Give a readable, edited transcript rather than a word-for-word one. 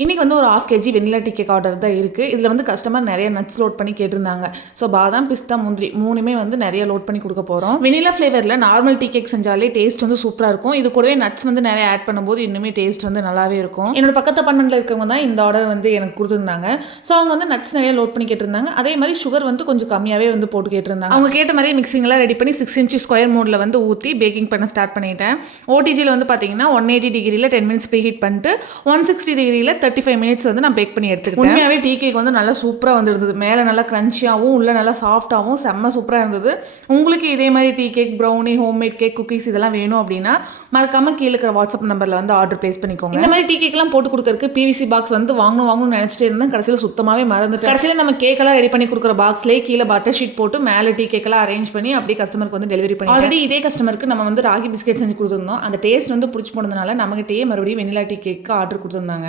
இன்றைக்கி வந்து ஒரு 1/2 kg வெண்ணிலா டீ கேக் ஆர்டர் தான் இருக்குது. இதில் வந்து கஸ்டமர் நிறைய நட்ஸ் லோட் பண்ணி கேட்டிருந்தாங்க. ஸோ பாதாம், பிஸ்தா, முந்திரி 3மே வந்து நிறைய லோட் பண்ணி கொடுக்க போகிறோம். வெண்ணிலா ஃப்ளேவரில் நார்மல் டீ கேக் செஞ்சாலே டேஸ்ட் வந்து சூப்பராக இருக்கும். இது கூடவே நட்ஸ் வந்து நிறைய ஆட் பண்ணும்போது இன்னுமே டேஸ்ட் வந்து நல்லாவே இருக்கும். என்னோட பக்கத்து அப்பார்ட்மெண்ட்டில் இருக்கவங்க தான் இந்த ஆர்டர் வந்து எனக்கு கொடுத்துருந்தாங்க. ஸோ அவங்க வந்து நட்ஸ் நிறைய லோட் பண்ணி கேட்டிருந்தாங்க. அதே மாதிரி சுகர் வந்து கொஞ்சம் கம்மியாகவே வந்து போட்டு கேட்டிருந்தாங்க. அவங்க கேட்ட மாதிரி மிக்சிங்லாம் ரெடி பண்ணி 6 inch ஸ்கொயர் மோடில் வந்து ஊற்றி பேக்கிங் பண்ண ஸ்டார்ட் பண்ணிட்டேன். ஓடிஜியில் வந்து பார்த்தீங்கன்னா 180 டிகிரியில் 10 minutes ப்ரீ ஹீட் பண்ணிட்டு 160 டிகிரியில் 35 minutes வந்து நான் பேக் பண்ணி எடுத்துக்கிட்டேன். உண்மையாகவே டீ கேக் வந்து நல்லா சூப்பராக வந்துருந்தது. மேலே நல்லா க்ரன்ச்சியாகவும் உள்ள நல்லா சாஃப்டாகவும் செம்ம சூப்பராக இருந்தது. உங்களுக்கு இதே மாதிரி tea cake, brownie, homemade cake, cookies இதெல்லாம் வேணும் அப்படின்னா மறக்காம கீழே இருக்கிற வாட்ஸ்அப் நம்பரில் வந்து ஆர்டர் பிளேஸ் பண்ணிக்கோங்க. இந்த மாதிரி டீ கேக்லாம் போட்டு கொடுக்கறதுக்கு பிவிசி பாக்ஸ் வந்து வாங்கணும்னு நினச்சிட்டே இருந்தேன். கடைசியில் சுத்தமாகவே மறந்துட்டேன். கடைசியில் நம்ம கேக்கெல்லாம் ரெடி பண்ணி கொடுக்குற பாக்ஸ்லேயே கீழே பட்டர் ஷீட் போட்டு மேலே டீ கேக்கெல்லாம் அரேஞ்ச் பண்ணி அப்படியே கஸ்டமருக்கு வந்து டெலிவரி பண்ணி ஆல்ரெடி இதே கஸ்டமருக்கு நம்ம வந்து ராகி பிஸ்கெட் செஞ்சு கொடுத்துருந்தோம். அந்த டேஸ்ட் வந்து பிடிச்சி போனதுனால நம்மகிட்டயே மறுபடியும் வெனிலா டீ கேக்கு ஆர்டர் கொடுத்துருந்தாங்க.